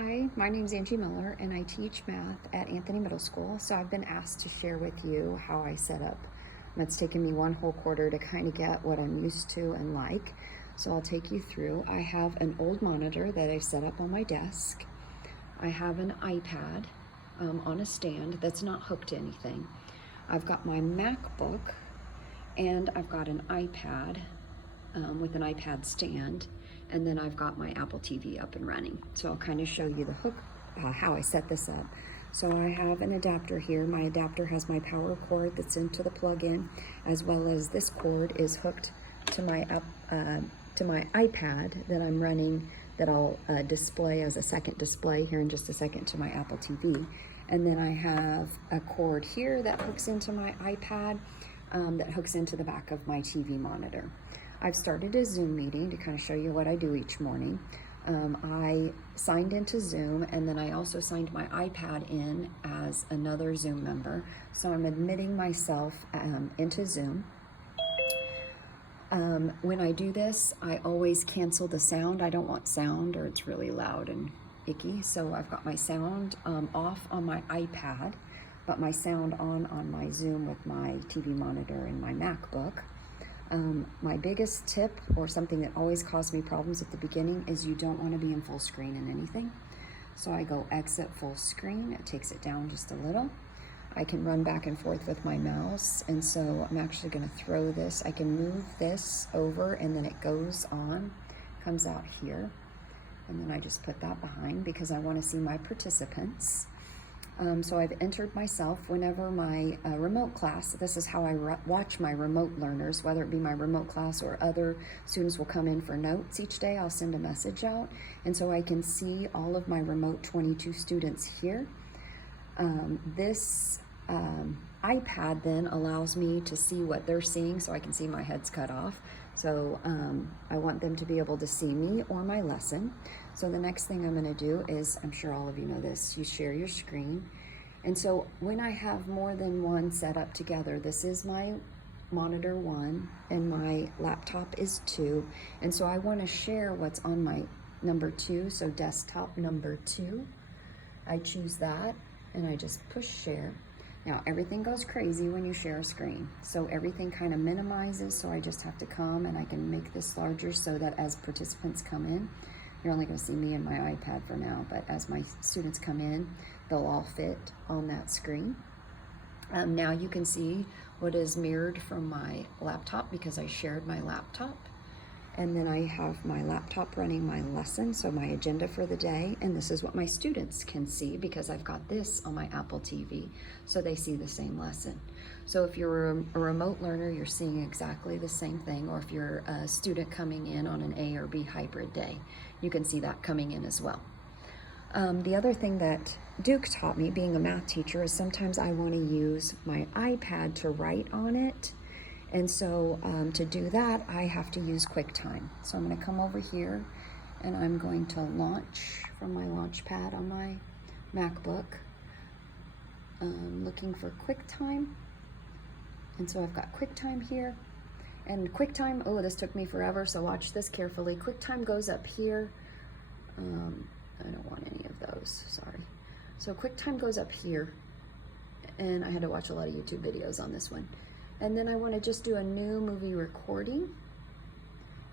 Hi, my name's Angie Miller and I teach math at Anthony Middle School. So I've been asked to share with you how I set up. It's taken me one whole quarter to kind of get what I'm used to and like. So I'll take you through. I have an old monitor that I set up on my desk. I have an iPad on a stand that's not hooked to anything. I've got my MacBook and I've got an iPad with an iPad stand, and then I've got my Apple TV up and running. So I'll kind of show you the hook, how I set this up. So I have an adapter here. My adapter has my power cord that's into the plug-in, as well as this cord is hooked to my iPad that I'm running, that I'll display as a second display here in just a second to my Apple TV. And then I have a cord here that hooks into my iPad, that hooks into the back of my TV monitor. I've started a Zoom meeting to kind of show you what I do each morning. I signed into Zoom, and then I also signed my iPad in as another Zoom member. So I'm admitting myself into Zoom. When I do this, I always cancel the sound. I don't want sound, or it's really loud and icky. So I've got my sound off on my iPad, but my sound on my Zoom with my TV monitor and my MacBook. My biggest tip, or something that always caused me problems at the beginning, is you don't want to be in full screen in anything. So I go exit full screen. It takes it down just a little. I can run back and forth with my mouse, and so I'm actually going to throw this. I can move this over, and then it goes on, comes out here, and then I just put that behind because I want to see my participants. So I've entered myself. Whenever my remote class, this is how I watch my remote learners, whether it be my remote class or other students will come in for notes each day. I'll send a message out, and so I can see all of my remote 22 students here. This iPad then allows me to see what they're seeing, so I can see my head's cut off. So I want them to be able to see me or my lesson. So the next thing I'm going to do is, I'm sure all of you know this, you share your screen. And so when I have more than one set up together, this is my monitor 1 and my laptop is 2. And so I want to share what's on my number 2, so desktop number 2. I choose that and I just push share. Now everything goes crazy when you share a screen, so everything kind of minimizes, so I just have to come and I can make this larger so that as participants come in, you're only going to see me and my iPad for now, but as my students come in, they'll all fit on that screen. Now you can see what is mirrored from my laptop because I shared my laptop. And then I have my laptop running my lesson, so my agenda for the day, and this is what my students can see because I've got this on my Apple TV, so they see the same lesson. So if you're a remote learner, you're seeing exactly the same thing, or if you're a student coming in on an A or B hybrid day, you can see that coming in as well. The other thing that Duke taught me, being a math teacher, is sometimes I want to use my iPad to write on it. And so to do that, I have to use Quicktime. So I'm going to come over here and I'm going to launch from my launch pad on my MacBook. Looking for Quicktime. And so I've got Quicktime here. And Quicktime, oh, this took me forever, so watch this carefully. Quicktime goes up here. I don't want any of those, sorry. So Quicktime goes up here. And I had to watch a lot of YouTube videos on this one. And then I want to just do a new movie recording.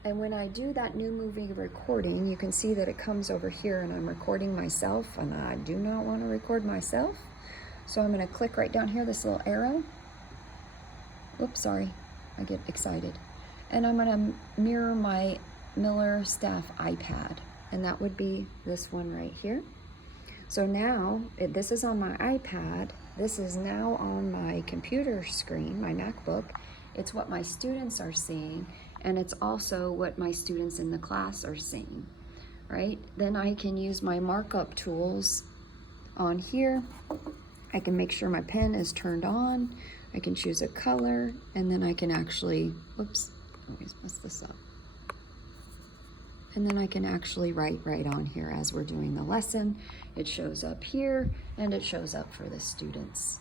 And when I do that new movie recording, you can see that it comes over here and I'm recording myself, and I do not want to record myself. So I'm going to click right down here, this little arrow. Oops, sorry, I get excited. And I'm going to mirror my Miller Staff iPad, and that would be this one right here. So now, this is on my iPad, this is now on my computer screen, my MacBook. It's what my students are seeing, and it's also what my students in the class are seeing, right? Then I can use my markup tools on here. I can make sure my pen is turned on. I can choose a color, and then I can actually, whoops, always mess this up. And then I can actually write right on here as we're doing the lesson. It shows up here, and it shows up for the students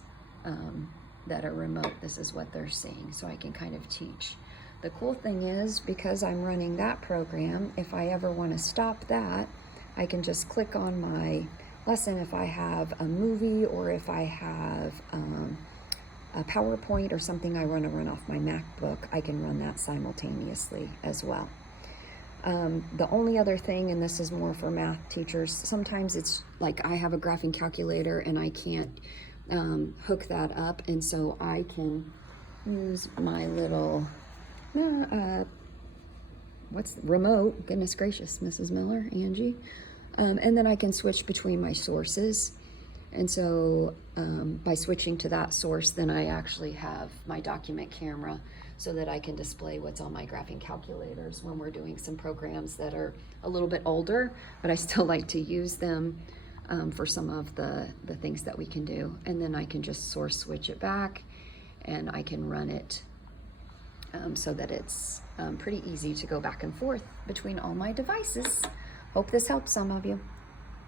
that are remote. This is what they're seeing, so I can kind of teach. The cool thing is, because I'm running that program, if I ever want to stop that, I can just click on my lesson if I have a movie or if I have a PowerPoint or something I want to run off my MacBook, I can run that simultaneously as well. The only other thing, and this is more for math teachers, sometimes it's like I have a graphing calculator and I can't hook that up, and so I can use my little remote, goodness gracious, Mrs. Miller, Angie, and then I can switch between my sources. And so by switching to that source, then I actually have my document camera so that I can display what's on my graphing calculators when we're doing some programs that are a little bit older, but I still like to use them for some of the things that we can do. And then I can just source switch it back, and I can run it so that it's pretty easy to go back and forth between all my devices. Hope this helps some of you.